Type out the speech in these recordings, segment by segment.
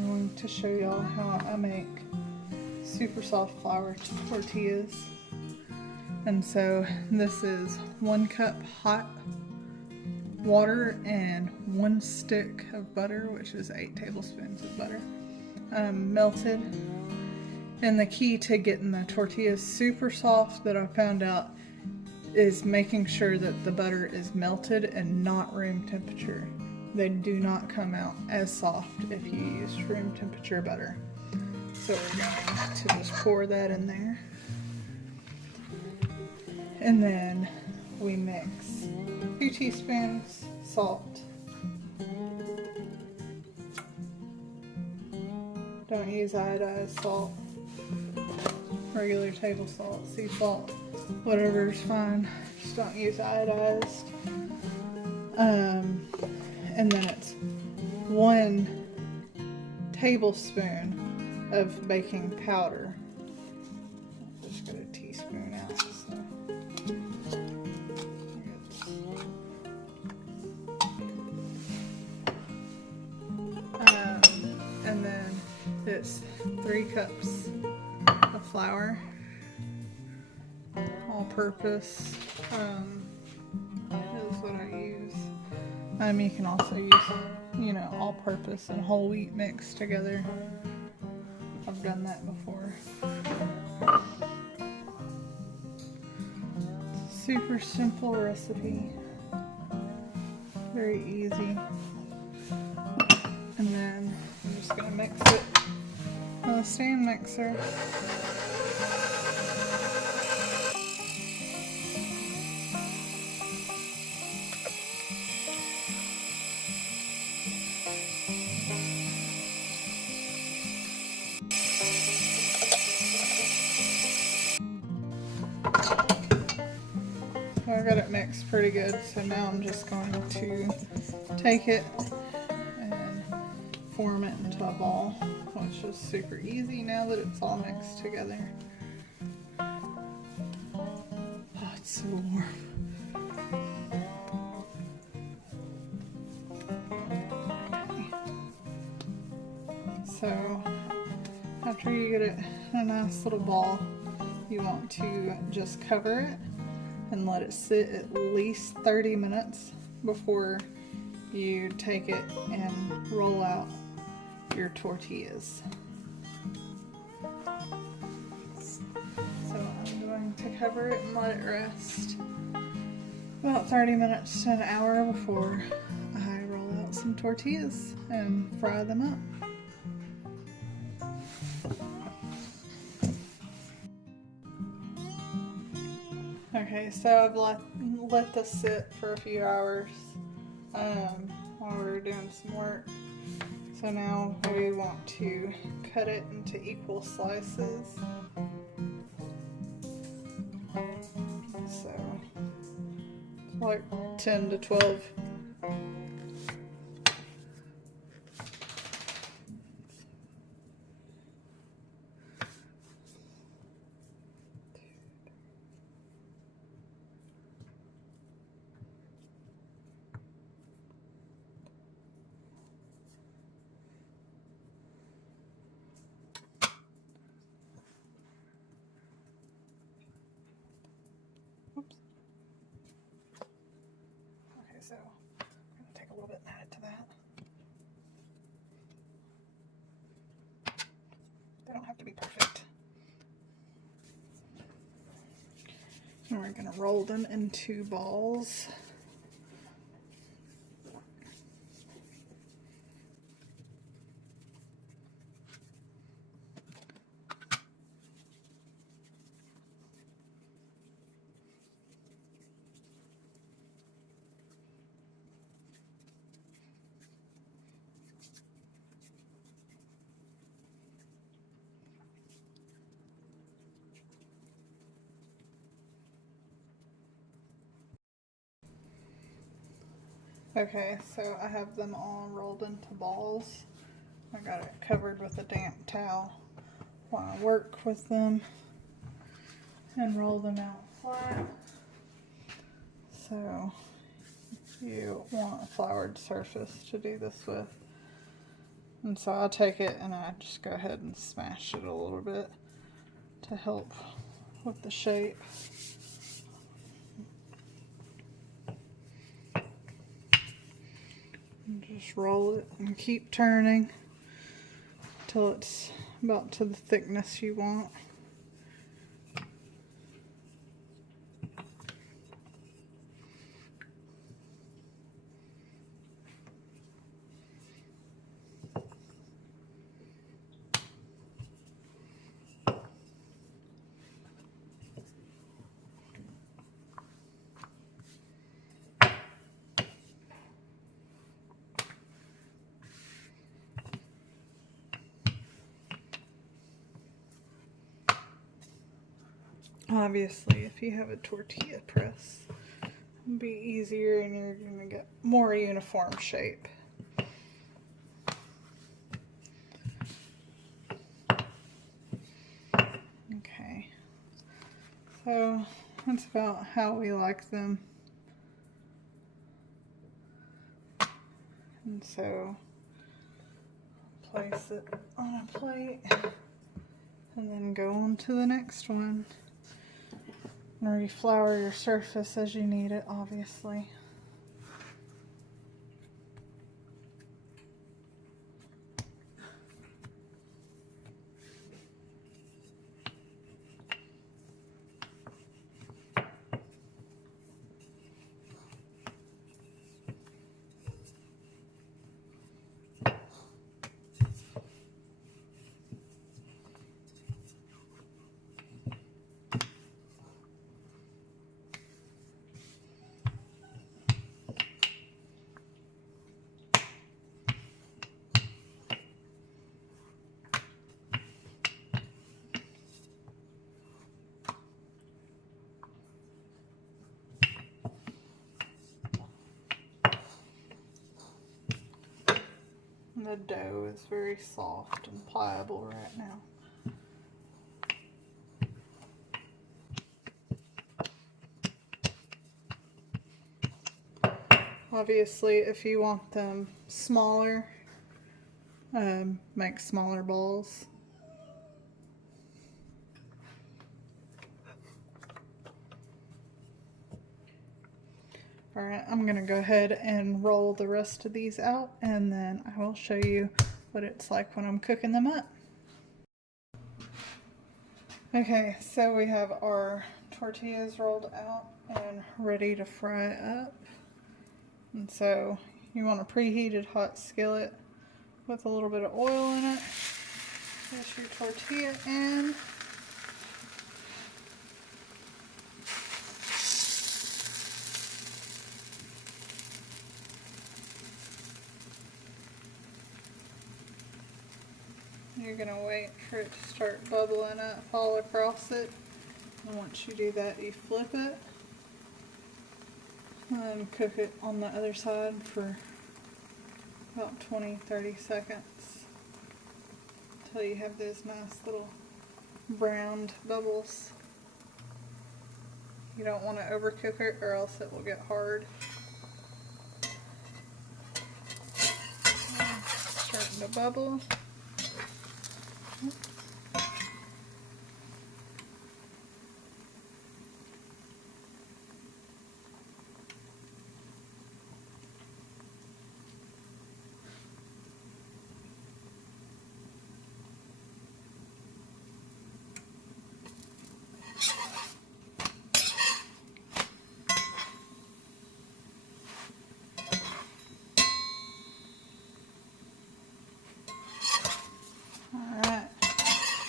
I'm going to show y'all how I make super soft flour tortillas. And so this is 1 cup hot water and 1 stick of butter, which is 8 tablespoons of butter, melted. And the key to getting the tortillas super soft that I found out is making sure that the butter is melted and not room temperature. They do not come out as soft if you use room temperature butter. So we're going to just pour that in there. And then we mix 2 teaspoons salt. Don't use iodized salt. Regular table salt, sea salt, whatever is fine. Just don't use iodized. And then it's 1 tablespoon of baking powder. I'll just get a teaspoon out. And then it's 3 cups of flour, all-purpose. This is what I use. You can also use, all-purpose and whole wheat mixed together. I've done that before. Super simple recipe. Very easy. And then I'm just going to mix it on a stand mixer. I got it mixed pretty good, so now I'm just going to take it and form it into a ball, which is super easy now that it's all mixed together. Oh, it's so warm. Okay. So after you get it in a nice little ball, you want to just cover it and let it sit at least 30 minutes before you take it and roll out your tortillas. So I'm going to cover it and let it rest about 30 minutes to an hour before I roll out some tortillas and fry them up. Okay, so I've let this sit for a few hours while we're doing some work. So now we want to cut it into equal slices. So like 10 to 12. Oops. Okay, so I'm going to take a little bit and add it to that. They don't have to be perfect. And we're going to roll them into balls. Okay, so I have them all rolled into balls. I got it covered with a damp towel while I work with them and roll them out flat. So you want a floured surface to do this with. And so I'll take it and I just go ahead and smash it a little bit to help with the shape. And just roll it and keep turning till it's about to the thickness you want. Obviously, if you have a tortilla press, it'll be easier and you're going to get more uniform shape. Okay, so that's about how we like them. And so place it on a plate and then go on to the next one. And reflour your surface as you need it, obviously. The dough is very soft and pliable right now. Obviously, if you want them smaller, make smaller balls. Alright, I'm going to go ahead and roll the rest of these out and then I will show you what it's like when I'm cooking them up. Okay, so we have our tortillas rolled out and ready to fry up. And so you want a preheated hot skillet with a little bit of oil in it. Place your tortilla in. You're going to wait for it to start bubbling up all across it. And once you do that, you flip it. And cook it on the other side for about 20-30 seconds. Until you have those nice little browned bubbles. You don't want to overcook it or else it will get hard. Starting to bubble.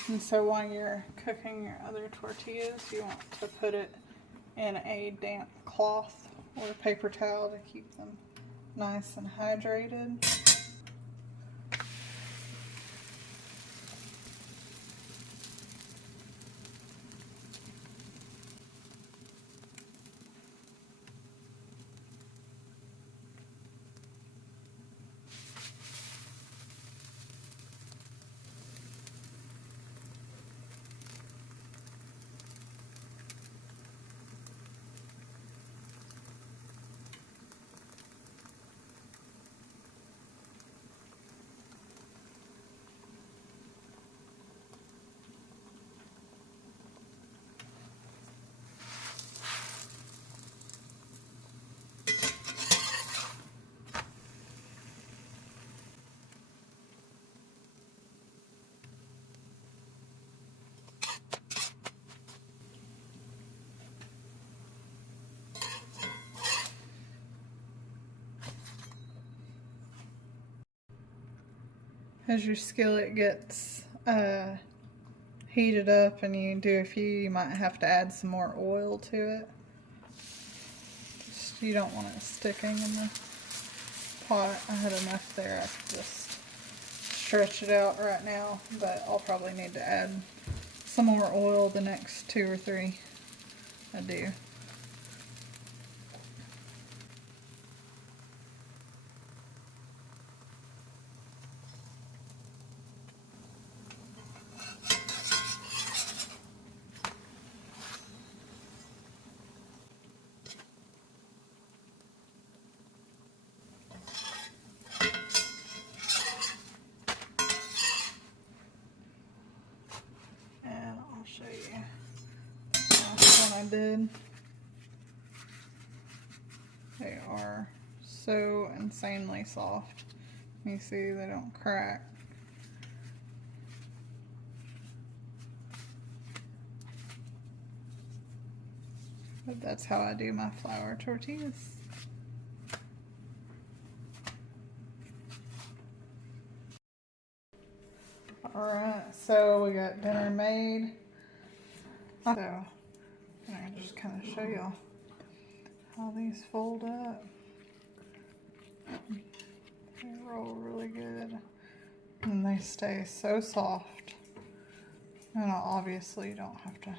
And so while you're cooking your other tortillas, you want to put it in a damp cloth or paper towel to keep them nice and hydrated. as your skillet gets heated up and you do a few, you might have to add some more oil to it. You don't want it sticking in the pot. I had enough there. I could just stretch it out right now, but I'll probably need to add some more oil the next 2 or 3 I do. I'll show you the last one I did. They are so insanely soft. You see, they don't crack. But that's how I do my flour tortillas. Alright, so we got dinner made. So, I'm just kind of show y'all how these fold up. They roll really good. And they stay so soft. And obviously you don't have to,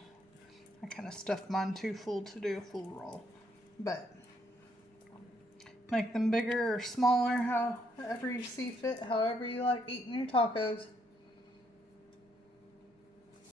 I kind of stuffed mine too full to do a full roll. But make them bigger or smaller, however you see fit, however you like eating your tacos.